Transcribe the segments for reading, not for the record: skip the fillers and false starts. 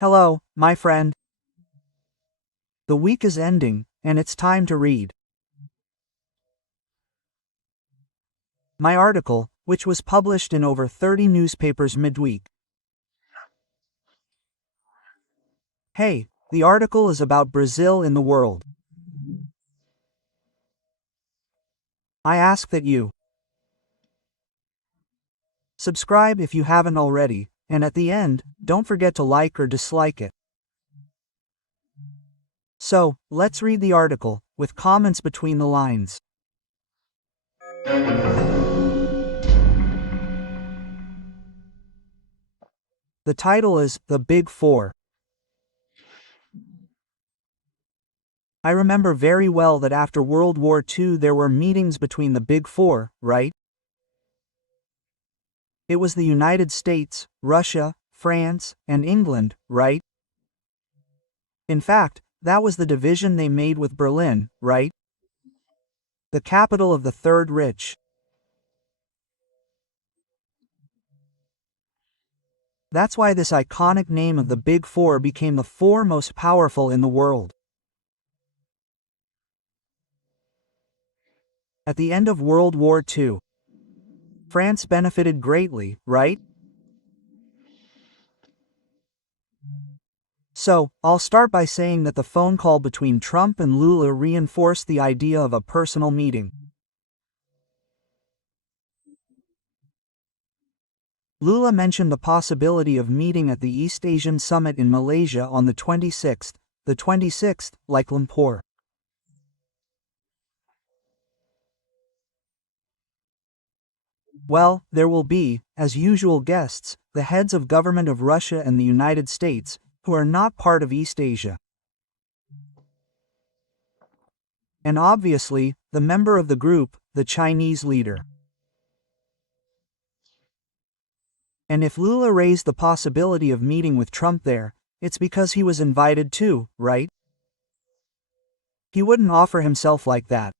Hello, my friend. The week is ending, and it's time to read. My article, which was published in over 30 newspapers midweek. Hey, the article is about Brazil in the world. I ask that you subscribe if you haven't already, and at the end, don't forget to like or dislike it. So, let's read the article, with comments between the lines. The title is The Big Four. I remember very well that after World War II there were meetings between the Big Four, right? It was the United States, Russia, France, and England, right? In fact, that was the division they made with Berlin, right? The capital of the Third Reich. That's why this iconic name of the Big Four became the four most powerful in the world. At the end of World War II, France benefited greatly, right? So, I'll start by saying that the phone call between Trump and Lula reinforced the idea of a personal meeting. Lula mentioned the possibility of meeting at the East Asian Summit in Malaysia on the 26th, like Lumpur. Well, there will be, as usual guests, the heads of government of Russia and the United States, who are not part of East Asia. And obviously, the member of the group, the Chinese leader. And if Lula raised the possibility of meeting with Trump there, it's because he was invited too, right? He wouldn't offer himself like that.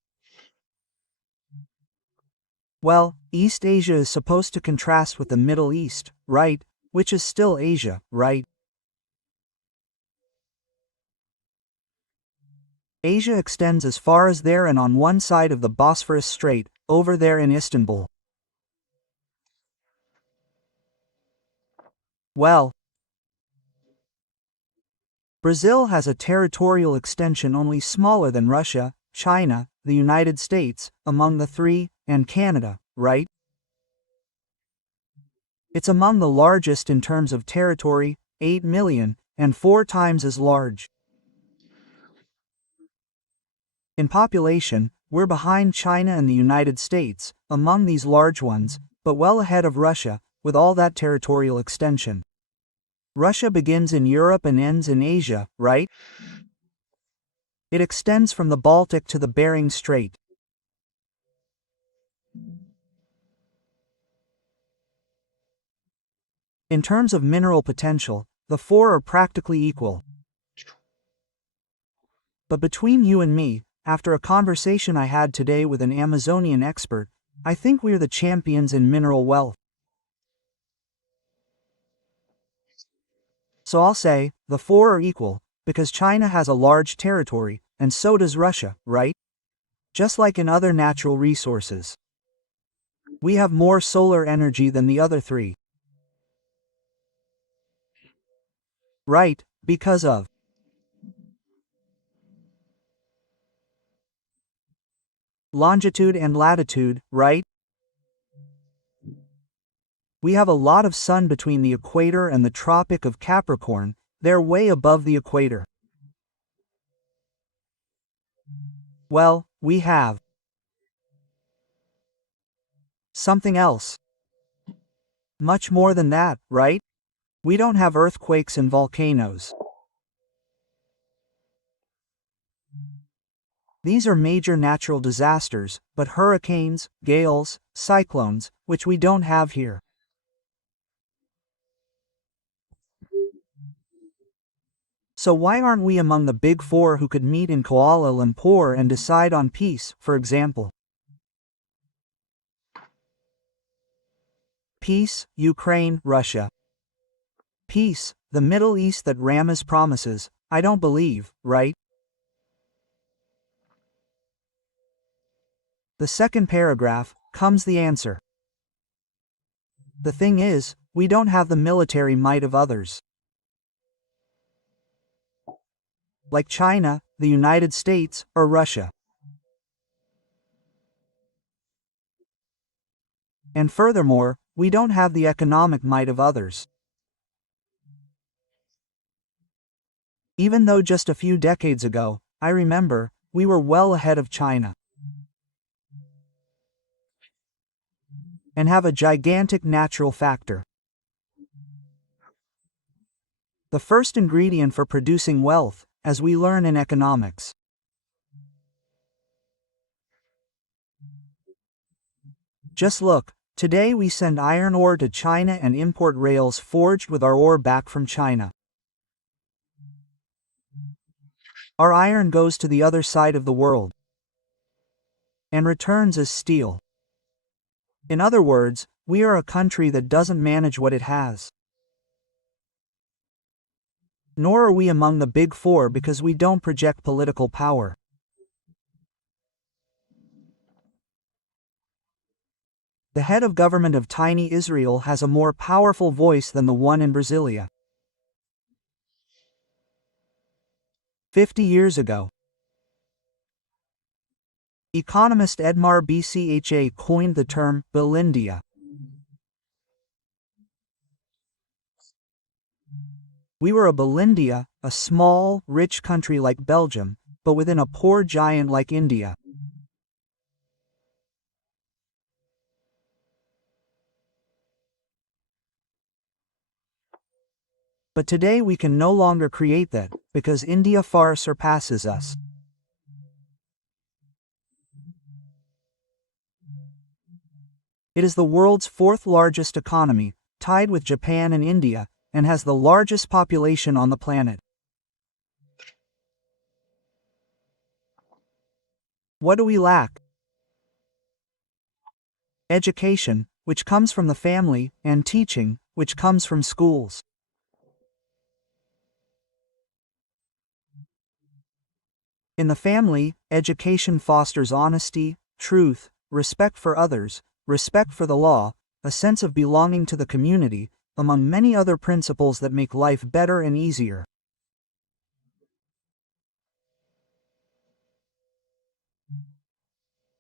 Well, East Asia is supposed to contrast with the Middle East, right? Which is still Asia, right? Asia extends as far as there and on one side of the Bosphorus Strait, over there in Istanbul. Well, Brazil has a territorial extension only smaller than Russia, China, the United States, among the three, and Canada, right? It's among the largest in terms of territory, 8 million, and 4 times as large. In population, we're behind China and the United States, among these large ones, but well ahead of Russia, with all that territorial extension. Russia begins in Europe and ends in Asia, right? It extends from the Baltic to the Bering Strait. In terms of mineral potential, the four are practically equal. But between you and me, after a conversation I had today with an Amazonian expert, I think we're the champions in mineral wealth. So I'll say, the four are equal, because China has a large territory, and so does Russia, right? Just like in other natural resources. We have more solar energy than the other three. Right, because of longitude and latitude, right? We have a lot of sun between the equator and the Tropic of Capricorn, they're way above the equator. Well, we have something else. Much more than that, right? We don't have earthquakes and volcanoes. These are major natural disasters, but hurricanes, gales, cyclones, which we don't have here. So why aren't we among the Big Four who could meet in Kuala Lumpur and decide on peace, for example? Peace, Ukraine, Russia. Peace, the Middle East that Ramaz promises, I don't believe, right? The second paragraph, comes the answer. The thing is, we don't have the military might of others. Like China, the United States, or Russia. And furthermore, we don't have the economic might of others. Even though just a few decades ago, I remember, we were well ahead of China. And have a gigantic natural factor. The first ingredient for producing wealth, as we learn in economics. Just look, today we send iron ore to China and import rails forged with our ore back from China. Our iron goes to the other side of the world and returns as steel. In other words, we are a country that doesn't manage what it has. Nor are we among the big four because we don't project political power. The head of government of tiny Israel has a more powerful voice than the one in Brasilia. 50 years ago, economist Edmar Bcha coined the term Belindia. We were a Belindia, a small, rich country like Belgium, but within a poor giant like India. But today we can no longer create that, because India far surpasses us. It is the world's fourth largest economy, tied with Japan and India, and has the largest population on the planet. What do we lack? Education, which comes from the family, and teaching, which comes from schools. In the family, education fosters honesty, truth, respect for others, respect for the law, a sense of belonging to the community, among many other principles that make life better and easier.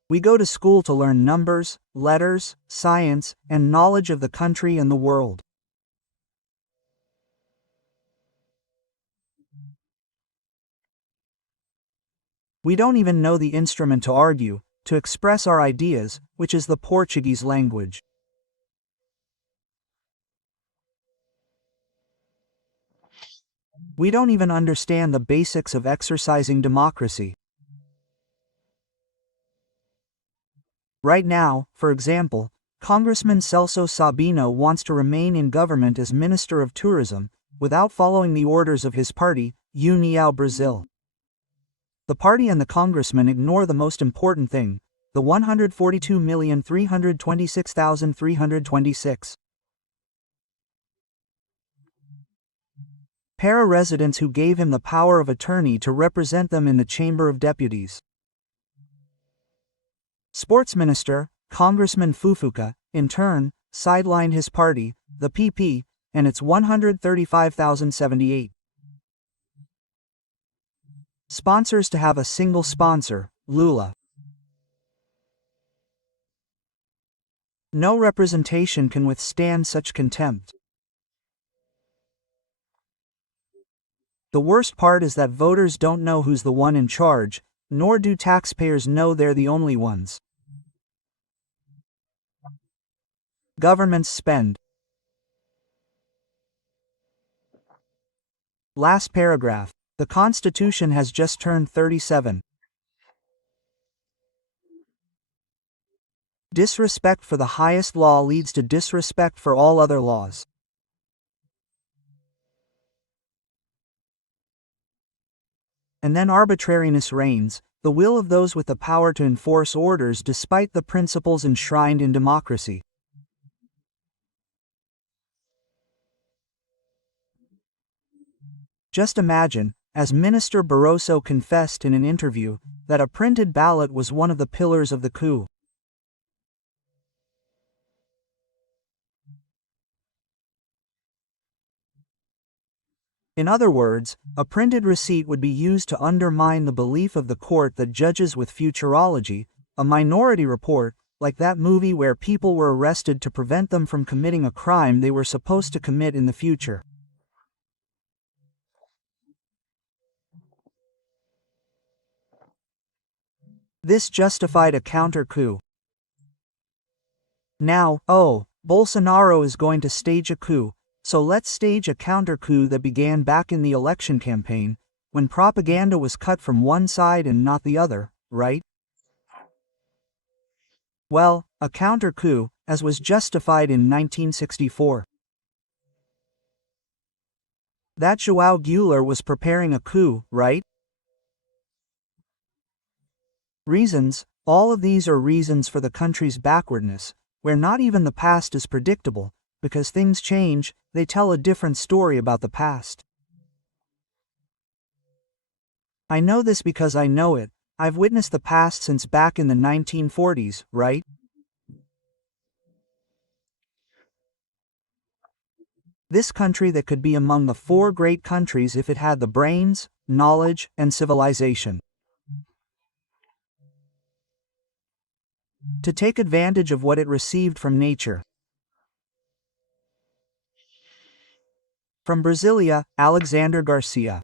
We go to school to learn numbers, letters, science, and knowledge of the country and the world. We don't even know the instrument to argue, to express our ideas, which is the Portuguese language. We don't even understand the basics of exercising democracy. Right now, for example, Congressman Celso Sabino wants to remain in government as Minister of Tourism, without following the orders of his party, União Brasil. The party and the congressman ignore the most important thing, the 142,326,326 para-residents who gave him the power of attorney to represent them in the Chamber of Deputies. Sports Minister, Congressman Fufuka, in turn, sidelined his party, the PP, and its 135,078 sponsors to have a single sponsor, Lula. No representation can withstand such contempt. The worst part is that voters don't know who's the one in charge, nor do taxpayers know they're the only ones. Governments spend. Last paragraph. The Constitution has just turned 37. Disrespect for the highest law leads to disrespect for all other laws. And then arbitrariness reigns, the will of those with the power to enforce orders despite the principles enshrined in democracy. Just imagine, as Minister Barroso confessed in an interview, that a printed ballot was one of the pillars of the coup. In other words, a printed receipt would be used to undermine the belief of the court that judges with futurology, a minority report, like that movie where people were arrested to prevent them from committing a crime they were supposed to commit in the future. This justified a counter-coup. Now, Bolsonaro is going to stage a coup, so let's stage a counter-coup that began back in the election campaign, when propaganda was cut from one side and not the other, right? Well, a counter-coup, as was justified in 1964. That João Goulart was preparing a coup, right? Reasons, all of these are reasons for the country's backwardness, where not even the past is predictable, because things change, they tell a different story about the past. I know this because I know it, I've witnessed the past since back in the 1940s, right? This country that could be among the 4 great countries if it had the brains, knowledge, and civilization to take advantage of what it received from nature. From Brasilia, Alexandre Garcia.